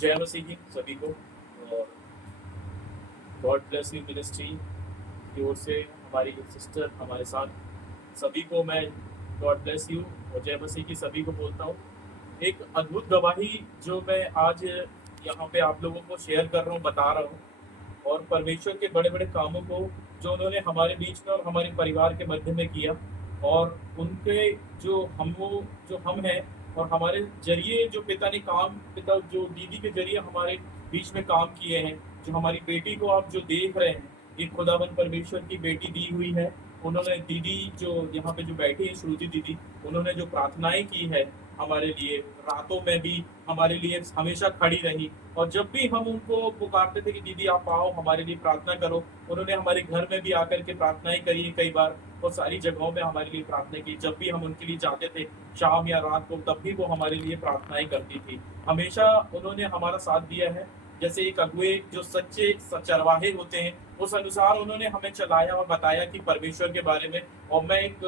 जय मसीह की सभी को। और गॉड ब्लेस यू मिनिस्ट्री की ओर से हमारी सिस्टर हमारे साथ सभी को मैं गॉड ब्लेस यू और जय मसीह की सभी को बोलता हूँ। एक अद्भुत गवाही जो मैं आज यहाँ पे आप लोगों को शेयर कर रहा हूँ, बता रहा हूँ, और परमेश्वर के बड़े बड़े कामों को जो उन्होंने हमारे बीच में और हमारे परिवार के मध्य में किया, और उनके जो हम हैं और हमारे जरिए जो पिता जो दीदी के जरिए हमारे बीच में काम किए हैं। जो हमारी बेटी को आप जो देख रहे हैं, एक खुदावन परमेश्वर की बेटी दी हुई है। उन्होंने दीदी जो यहाँ पे जो बैठी है, श्रुति दीदी, उन्होंने जो प्रार्थनाएं की है हमारे लिए, रातों में भी हमारे लिए हमेशा खड़ी रही। और जब भी हम उनको पुकारते थे कि दीदी आप आओ हमारे लिए प्रार्थना करो, उन्होंने हमारे घर में भी आकर के प्रार्थनाएं करी है कई बार, और सारी जगहों में हमारे लिए प्रार्थना की। जब भी हम उनके लिए जाते थे शाम या रात को, तब भी वो हमारे लिए प्रार्थनाएं करती थी। हमेशा उन्होंने हमारा साथ दिया है। जैसे एक अगुए जो सच्चे चरवाहे होते हैं, उस अनुसार उन्होंने हमें चलाया और बताया कि परमेश्वर के बारे में। और मैं एक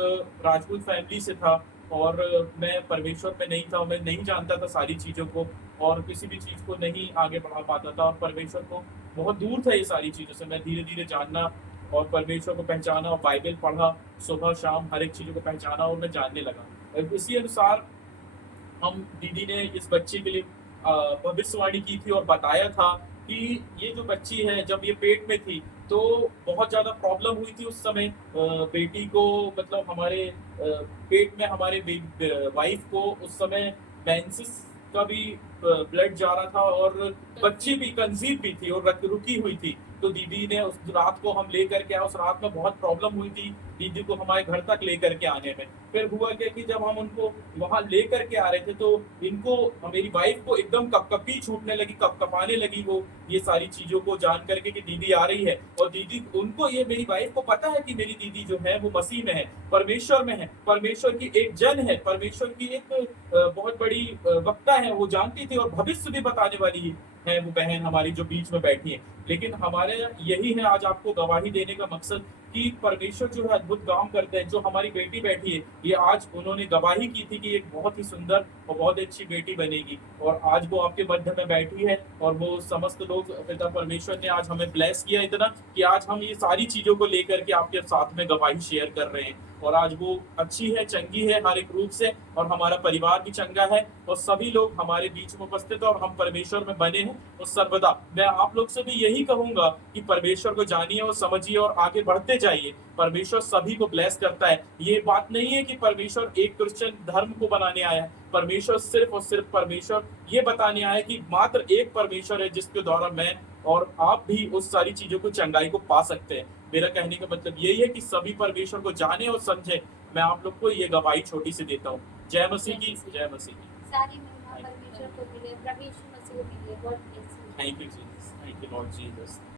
राजपूत फैमिली से था, और मैं परमेश्वर में नहीं था, मैं नहीं जानता था सारी चीज़ों को, और किसी भी चीज़ को नहीं आगे बढ़ा पाता था, और परमेश्वर को बहुत दूर था ये सारी चीज़ों से। मैं धीरे धीरे जानना और परमेश्वर को पहचाना और बाइबल पढ़ा, सुबह शाम हर एक चीज़ों को पहचाना और मैं जानने लगा। और इसी अनुसार हम दीदी ने इस बच्ची के लिए भविष्यवाणी की थी और बताया था कि ये जो बच्ची है, जब ये पेट में थी तो बहुत ज़्यादा प्रॉब्लम हुई थी उस समय। बेटी को, मतलब हमारे पेट में हमारे वाइफ को उस समय मेंसेस का भी ब्लड जा रहा था, और बच्ची भी कंसीव भी थी और रुकी हुई थी। तो दीदी ने उस रात को हम लेकर के आए, उस रात में बहुत प्रॉब्लम हुई थी दीदी को हमारे घर तक लेकर के आने में। फिर हुआ क्या कि जब हम उनको वहां लेकर के आ रहे थे, तो इनको, मेरी वाइफ को एकदम कपकपी छूटने लगी, कपकपाने लगी वो, ये सारी चीजों को जान करके कि दीदी आ रही है। और दीदी, उनको, ये मेरी वाइफ को पता है कि मेरी दीदी जो है वो मसीह में है, परमेश्वर में है, परमेश्वर की एक जन है, परमेश्वर की एक बहुत बड़ी वक्ता है, वो जानती थी। और भविष्य भी बताने वाली है वो बहन हमारी जो बीच में बैठी है। लेकिन हमारे यही है आज आपको गवाही देने का मकसद कि परमेश्वर जो है अद्भुत काम करते हैं। जो हमारी बेटी बैठी है, ये आज उन्होंने गवाही की थी कि एक बहुत ही सुंदर और बहुत अच्छी बेटी बनेगी, और आज वो आपके मध्य में बैठी है। और वो समस्त लोग, पिता परमेश्वर ने आज हमें ब्लेस किया इतना कि आज हम ये सारी चीजों को लेकर के आपके साथ में गवाही शेयर कर रहे हैं। और आज वो अच्छी है, चंगी है हर एक रूप से, और हमारा परिवार भी चंगा है, और सभी लोग हमारे बीच में उपस्थित है, और हम परमेश्वर में बने हैं। और सर्वदा मैं आप लोग से भी यही कहूंगा कि परमेश्वर को जानिए और समझिए और आगे बढ़ते जाइए। परमेश्वर सभी को ब्लेस करता है। ये बात नहीं है कि परमेश्वर एक क्रिश्चियन धर्म को बनाने आया है। परमेश्वर सिर्फ और सिर्फ परमेश्वर ये बताने आया है कि मात्र एक परमेश्वर है जिसके द्वारा मैं और आप भी उस सारी चीजों को, चंगाई को पा सकते हैं। मेरा कहने का मतलब यही है कि सभी परमेश्वर को जाने और समझे। मैं आप लोग को ये गवाही छोटी सी देता हूँ। जय मसीह की, जय मसीह की। सारी महिमा परमेश्वर को मिले, प्रभु यीशु मसीह को मिले। God bless you. Thank you Jesus, thank you Lord Jesus.